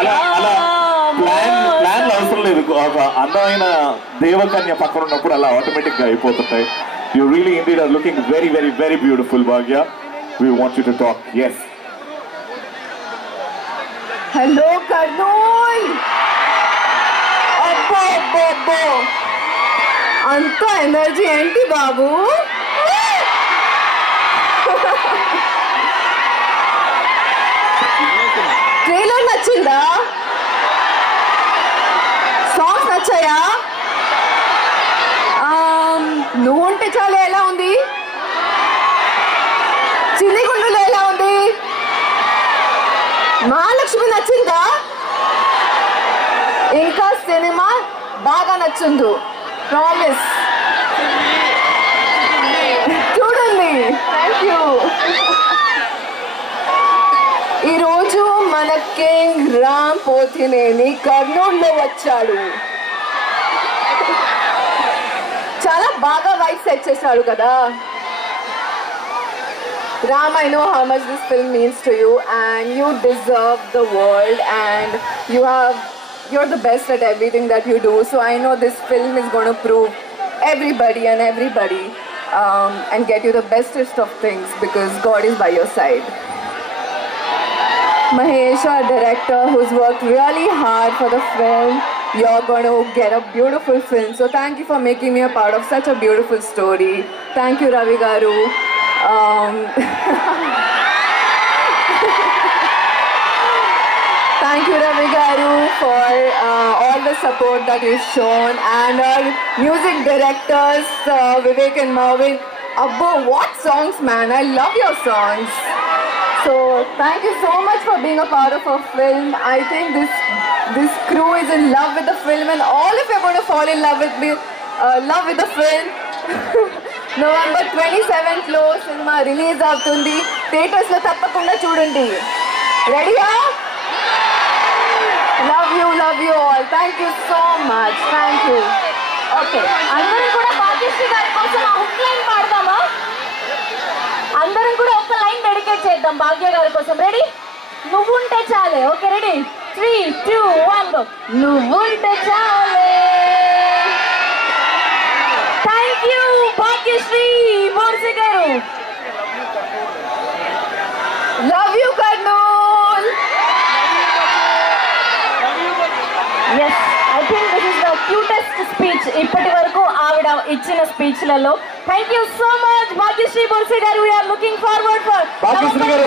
అలా అలా ప్లాన్ అవసరం లేదు. ఒక అందమైన దేవకన్య పక్కన ఉన్నప్పుడు అలా ఆటోమేటిక్ గా అయిపోతుంటాయి. You really indeed are looking very very very beautiful Bhagya. We want you to talk. Yes. Hello Kurnool. అబ్బో అబ్బో అబ్బో, అంత ఎనర్జీ ఏంటి బాబు? ట్రైలర్ నచ్చిందా? సాంగ్స్ నచ్చాయా? నువ్వు ఉంటే చాలు ఎలా ఉంది? చిన్ని గుండులో ఎలా ఉంది? మహాలక్ష్మి నచ్చిందా? ఇంకా సినిమా బాగా నచ్చింది, ప్రామిస్. చూడండి. Thank you. ఈరోజు మన కింగ్ రామ్ పోతినేని కర్నూలులో వచ్చాడు. చాలా బాగా వైఫ్ సెట్ చేశాడు కదా. Ram, I know how much this film means to you, and you deserve the world, and you're the best at everything that you do. So I know this film is going to prove everybody and get you the bestest of things, because God is by your side. Mahesh, our director, who's worked really hard for the film, you're going to get a beautiful film. So thank you for making me a part of such a beautiful story. Thank you, Ravi Garu. Thank you, Ravi Garu, for all the support that you've shown, and our music directors, Vivek and Marvin. Abbo, what songs, man! I love your songs. So thank you so much for being a part of our film. I think this crew is in love with the film, and all of you are going to fall in love with the film. November 27th లో cinema release అవుతుంది. థియేటర్స్ లో తప్పకుండా చూడండి. రెడీయా? Love you all. Thank you so much. Thank you. Okay, అందరం కూడా భాగ్యశ్రీ గారి కోసం ఆ హుక్ లైన్ పాడదామా? అందరం కూడా ఒక లైన్ డెడికేట్ చేద్దాం భాగ్య గారి కోసం. రెడీ? నువ్వుంటే చాలే. Okay, ready? 3, 2, 1 గో. నువ్వుంటే చాలే. Thank you Bhagyashri Borse garu. Love you Kurnool. Yes, I think this is the cutest speech ఇప్పటి వరకు ఆవిడ ఇచ్చిన స్పీచ్లలో. Thank you so much Bhagyashri Borse garu. We're looking forward for Bhagyashri గారు.